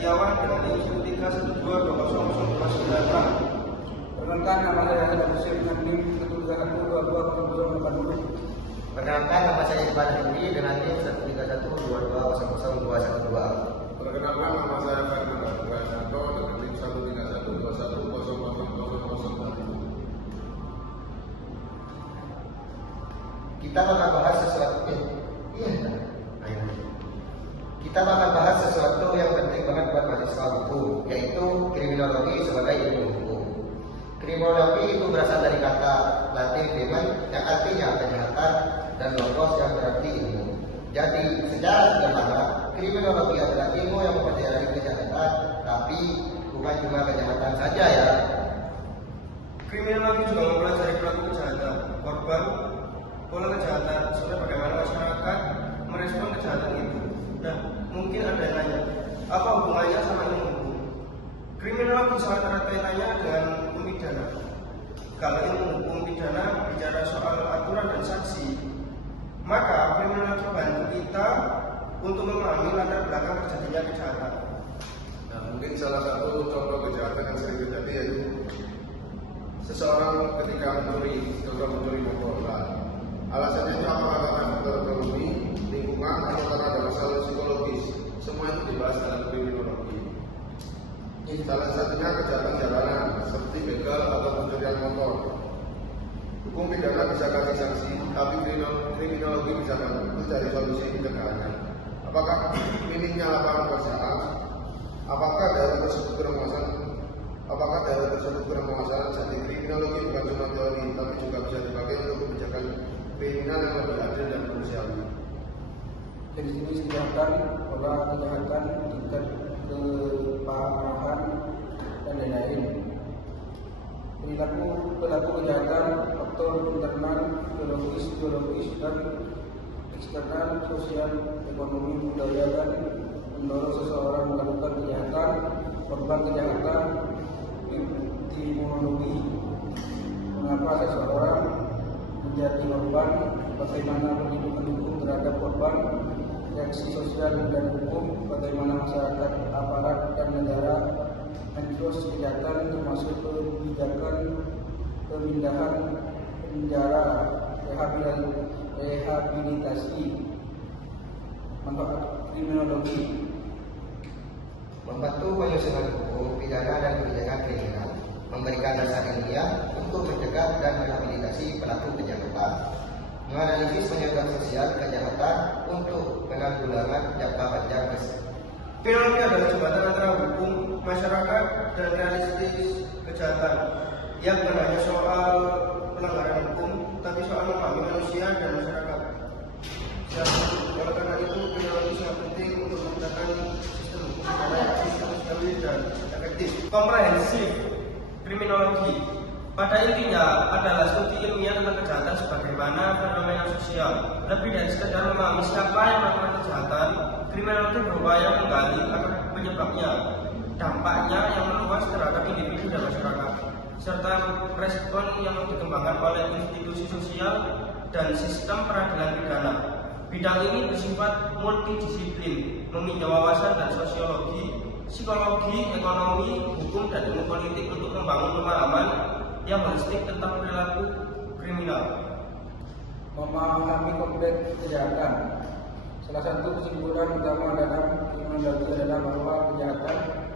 Setiawan dengan inisial 3122009. Perkenalkan, nama saya Hendra Hussein dengan NIM 131220080. Perkenalkan, nama saya Iqbal Hendy dengan NIM 131220012. Perkenalkan, nama saya Fernando Prasanto dengan NIM 131210000. Kita bakal bahas sesuatu yang penting banget buat mahasiswa hukum, yaitu kriminologi sebagai ilmu hukum. Kriminologi itu berasal dari kata Latin krimen yang artinya kejahatan dan logos yang berarti ilmu. Jadi secara sederhana, kriminologi adalah ilmu yang mempelajari kejahatan, tapi bukan cuma kejahatan saja ya. Kriminologi juga mempelajari pelaku kejahatan, korban, pola kejahatan, serta bagaimana masyarakat merespon kejahatan itu. Nah, mungkin ada yang nanya, apa hubungannya sama ilmu hukum? Kriminologi sangat erat kaitannya dengan hukum pidana. Kalau ilmu hukum pidana bicara soal aturan dan saksi, maka kriminologi bantu kita untuk memahami latar belakang terjadinya kejahatan. Nah, mungkin salah satu contoh kejahatan yang sering terjadi yaitu seseorang ketika mencuri motor. Alasannya itu apakah karena faktor ekonomi, lingkungan, atau karena ada masalah psikologis. Semua itu dibahas dalam kriminologi. Salah satunya kejahatan jalanan seperti begal atau pencurian motor. Hukum pidana bisa kasih sanksi, tapi kriminologi bisa bantu cari solusi pencegahannya. Apakah minimnya lapangan pekerjaan? Apakah daerah tersebut kurang bermasalah? Jadi kriminologi bukan cuma teori, tapi juga bisa dipakai untuk kebijakan kriminal yang lebih adil dan manusiawi. Dari sini disebutkan pola kejahatan, tingkat keparahan, dan lain-lain. Pelaku kejahatan, faktor internal, biologis, dan eksternal, sosial, ekonomi, budaya, dan mendorong seseorang melakukan kejahatan. Korban kejahatan, etimologi, mengapa seseorang menjadi korban, bagaimana perlindungan hukum terhadap korban, reaksi sosial dan hukum, bagaimana masyarakat, aparat, dan negara menjurus kejahatan, termasuk kebijakan pemindahan penjara, rehabilitasi. Manfaat kriminologi: Membantu penyusunan hukum pidana dan kebijakan kriminal, memberikan dasar ilmiah untuk mencegah dan merehabilitasi pelaku kejahatan, menganalisis penyebab sosial kejahatan untuk penanggulangan jangka panjang. Kriminologi adalah jembatan antara hukum, masyarakat, dan realistis kejahatan yang bukan hanya soal pelanggaran hukum, tapi soal memahami manusia dan masyarakat. Oleh karena itu, kriminologi sangat penting untuk menciptakan sistem hukum pidana yang stabil dan efektif. Komprehensif kriminologi pada intinya adalah studi ilmiah tentang kejahatan sebagaimana fenomena sosial. Lebih dari sekedar memahami siapa yang melakukan kejahatan, kriminologi berupaya menggali akar penyebabnya, dampaknya yang meluas terhadap individu dan masyarakat, serta respon yang dikembangkan oleh institusi sosial dan sistem peradilan pidana. Bidang ini bersifat multidisiplin, meminjau wawasan dan sosiologi, psikologi, ekonomi, hukum, dan ilmu politik untuk membangun pemahaman yang holistik tentang perilaku kriminal. Memahami kompleks kejahatan. Salah satu kesimpulan utama dalam kriminologi adalah bahwa kejahatan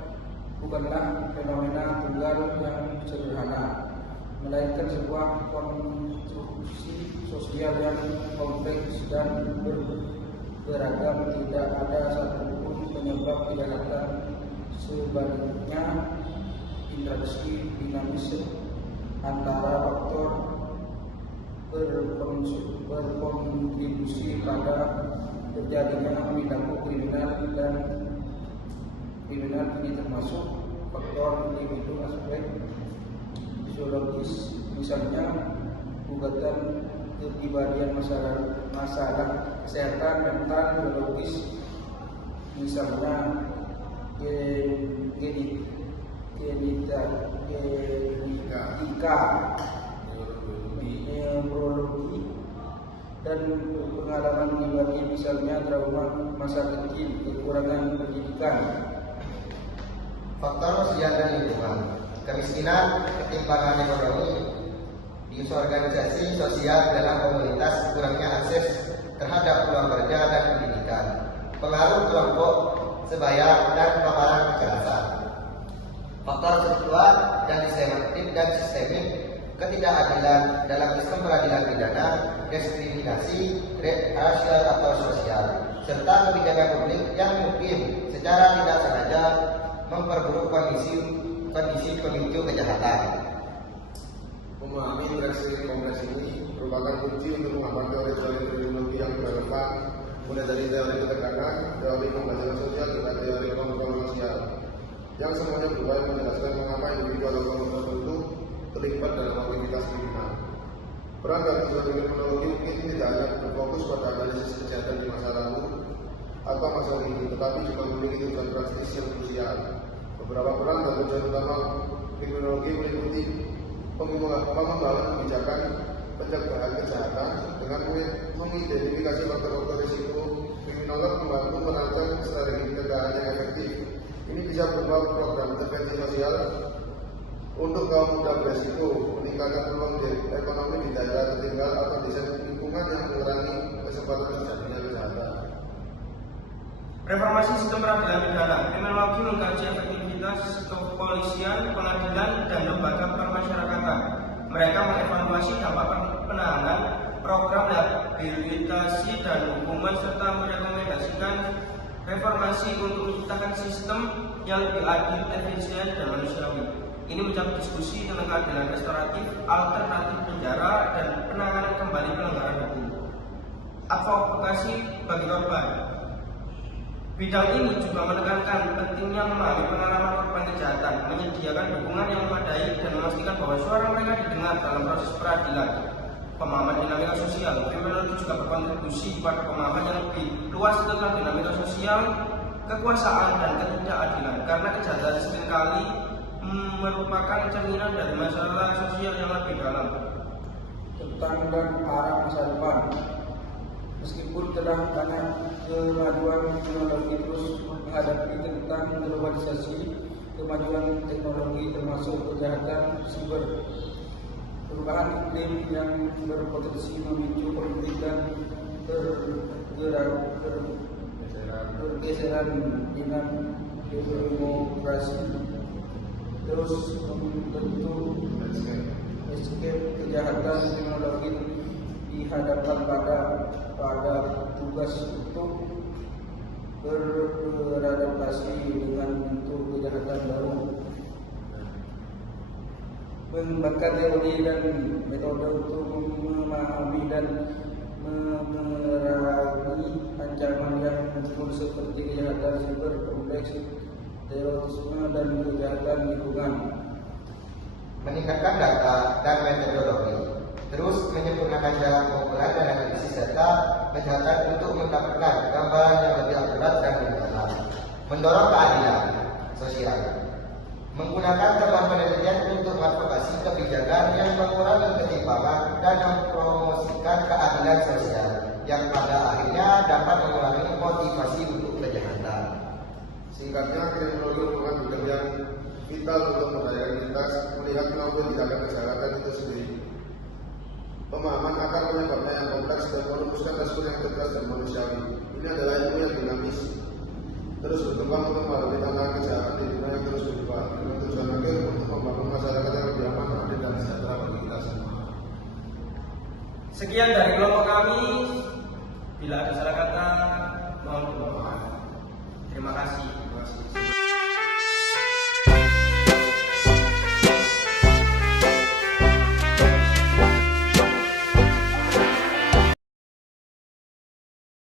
bukanlah fenomena tunggal yang sederhana, melainkan sebuah konstruksi sosial yang kompleks dan beragam. Tidak ada satupun penyebab kejahatan, sebaliknya interaksi dinamis antara faktor berkontribusi pada terjadinya perilaku kriminal dan kriminal ini termasuk faktor individu, aspek fisiologis, misalnya gugatan kepribadian, masalah kesehatan mental, biologis, misalnya genetika, neurologi, dan pengalaman pribadi, misalnya trauma masa kecil, kekurangan pendidikan. faktor sosial dan lingkungan, kemiskinan, ketimpangan ekonomi, di organisasi sosial dalam komunitas, kurangnya akses terhadap peluang kerja dan pendidikan, pengaruh kelompok sebaya dan paparan kekerasan, faktor struktural dan sistemik, ketidakadilan dalam sistem peradilan pidana, diskriminasi rasial atau sosial, serta kebijakan publik yang mungkin secara tidak sengaja memperburuk kondisi pemicu kejahatan. Memahami interaksi kompleks ini merupakan kunci untuk menghafal teori-teori kriminologi yang relevan, mulai dari teori ketegangan, teori pembelajaran sosial, hingga teori kontrol sosial, yang semuanya berupaya menjelaskan mengapa individu atau kelompok tertentu terlibat dalam aktivitas kriminal. Peran dari kriminologi mungkin tidak hanya berfokus pada analisis kejahatan di masa lalu atau masa kini, tetapi juga memiliki tujuan praktis yang krusial. Beberapa peran dan tujuan utama kriminologi meliputi pengembangan kebijakan pencegahan kejahatan dengan mengidentifikasi faktor-faktor risiko. Kriminolog membantu merancang strategi pencegahan yang efektif. Ini bisa berupa program intervensi sosial untuk kaum muda beresiko, meningkatkan peluang ekonomi di daerah tertinggal, atau desain lingkungan yang mengurangi kesempatan terjadinya kejahatan. Reformasi sistem peradilan pidana. Kriminologi mengkaji efektivitas kepolisian, pengadilan, dan lembaga permasyarakatan. Mereka mengevaluasi dampak penahanan, program rehabilitasi dan hukuman, serta merekomendasikan reformasi untuk menciptakan sistem yang lebih adil, efisien, dan manusiawi. Ini mencakup diskusi tentang keadilan restoratif, alternatif penjara, dan penanganan kembali pelanggaran hukum. Advokasi bagi korban. Bidang ini juga menekankan pentingnya memahami pengalaman korban kejahatan, menyediakan dukungan yang memadai, dan memastikan bahwa suara mereka didengar dalam proses peradilan. Pemahaman dinamika sosial. Kriminologi juga berkontribusi pada pemahaman yang lebih luas tentang dinamika sosial, kekuasaan, dan ketidakadilan, karena kejahatan seringkali merupakan cerminan dari masalah sosial yang lebih dalam. Tentang dan arah masa depan. Meskipun telah banyak kemajuan teknologi terus menghadapi tentang globalisasi, kemajuan teknologi termasuk kejahatan siber, perubahan iklim yang berpotensi memicu konflik dan pergeseran dengan demokrasi, terus membentuk landscape kejahatan teknologi dihadapkan pada tugas untuk beradaptasi dengan bentuk kejahatan baru, mengembangkan teori dan metode untuk memahami dan memerangi ancaman yang muncul seperti kejahatan siber kompleks, terorisme, dan kejahatan lingkungan. Meningkatkan data dan metodologi, terus menyempurnakan cara pengukuran dan analisis data kejahatan untuk mendapatkan gambaran yang lebih akurat dan mendalam. Mendorong keadilan sosial, menggunakan temuan penelitian untuk advokasi kebijakan yang mengurangi ketimpangan dan mempromosikan keadilan sosial yang pada akhirnya dapat mengurangi motivasi untuk kejahatan. Singkatnya, kriminologi merupakan bidang yang vital untuk mendaya melihat maupun tindakan kejahatan itu sendiri. Pemahaman akar penyebabnya yang kompleks dan merumuskan respon yang tegas dan manusiawi. Ini adalah ilmu yang dinamis, terus berkembang untuk menghadapi tantangan kejahatan di dunia yang terus berubah, dengan tujuan akhir untuk membangun masyarakat yang lebih aman, adil, dan sejahtera bagi kita semua. Sekian dari kelompok kami. Bila ada salah kata, mohon maaf. Terima kasih.